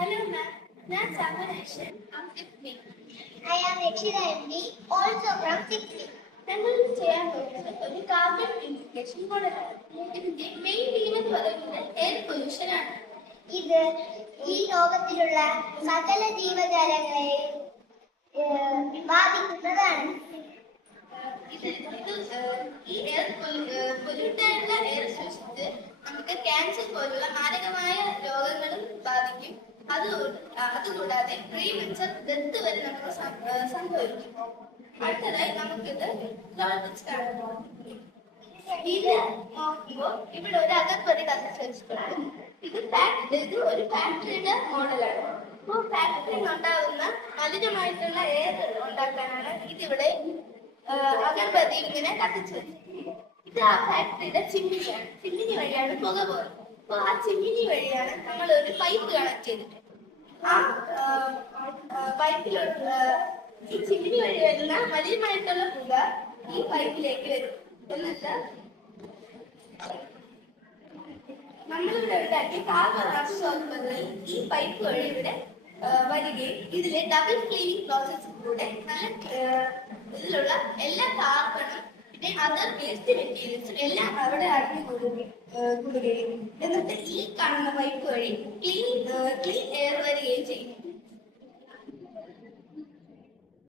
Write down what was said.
Hello, ma'am. That's Amanation. I'm 15. I am Yakshida MD, also from 6th. ഞങ്ങൾ ചെയ്യാൻ പോകുന്നത് ഒരു കാർബൺ ഇൻഡിക്കേഷൻ മോഡലാണ്. ഇതിന്റെ മെയിൻ തീം എന്ന് പറയുന്നത് എയർ പൊല്യൂഷൻ ആണ്. ഇത് ഈ ലോകത്തിലുള്ള സകല ജീവജാലങ്ങളെയും ബാധിക്കുന്നതാണ്. ഈ എയർ പൊല്യൂട്ടായിട്ടുള്ള എയർ ശ്വസിച്ച് നമുക്ക് ക്യാൻസർ പോലുള്ള മാരകമായ രോഗങ്ങളും ബാധിക്കും. അതുകൂടാതെ പ്രീമച്വർ ഡെത്ത് വരെ നമുക്ക് സംഭവിക്കും. അടുത്തതായി നമുക്കിത് ഇത് നോക്കുമ്പോൾ ഇവിടെ ഒരു അകപ്പതി കത്തിച്ച് വെച്ചിട്ടുണ്ട്. ഇത് ഒരു ഫാക്ടറിയുടെ മോഡലാണ്. അപ്പോൾ ഫാക്ടറിയിൽ ഉണ്ടാകുന്ന മലിനമായിട്ടുള്ള എയർ ഉണ്ടാക്കാനാണ് ഇതിവിടെ അഗർബത്തി ഇങ്ങനെ കത്തിച്ചു വെച്ചിട്ടുണ്ട്. ഇത് ആ ഫാക്ടറിയുടെ ചിമ്മിനിയാണ്. ചിമ്മിനി വഴിയാണ് പുക പോകുന്നത്. അപ്പൊ ആ ചിമ്മിനി വഴിയാണ് നമ്മൾ ഒരു പൈപ്പ് കണക്ട് ചെയ്തിട്ട് ആ പൈപ്പിലുള്ള ഈ ചിമ്മിനി വഴി വരുന്ന മലിനമായിട്ടുള്ള പുക ഈ പൈപ്പിലേക്ക് വരും. എന്നിട്ട് നമ്മളിവിടെ ഉണ്ടാക്കിയ കാർബൺ അബ്സോർബറിൽ ഈ പൈപ്പ് വഴി ഇവിടെ വരികയും ഇതിലെ ഡബിൾ ക്ലീനിങ് പ്രോസസ്സിലൂടെ ഇതിലുള്ള എല്ലാ കാർബണും പിന്നെ അതർ വേസ്റ്റ് മെറ്റീരിയൽസും എല്ലാം അവിടെ അടിഞ്ഞു കൂടുകയും എന്നിട്ട് ഈ കാണുന്ന പൈപ്പ് വഴി ക്ലീൻ എയർ വരികയും ചെയ്യും.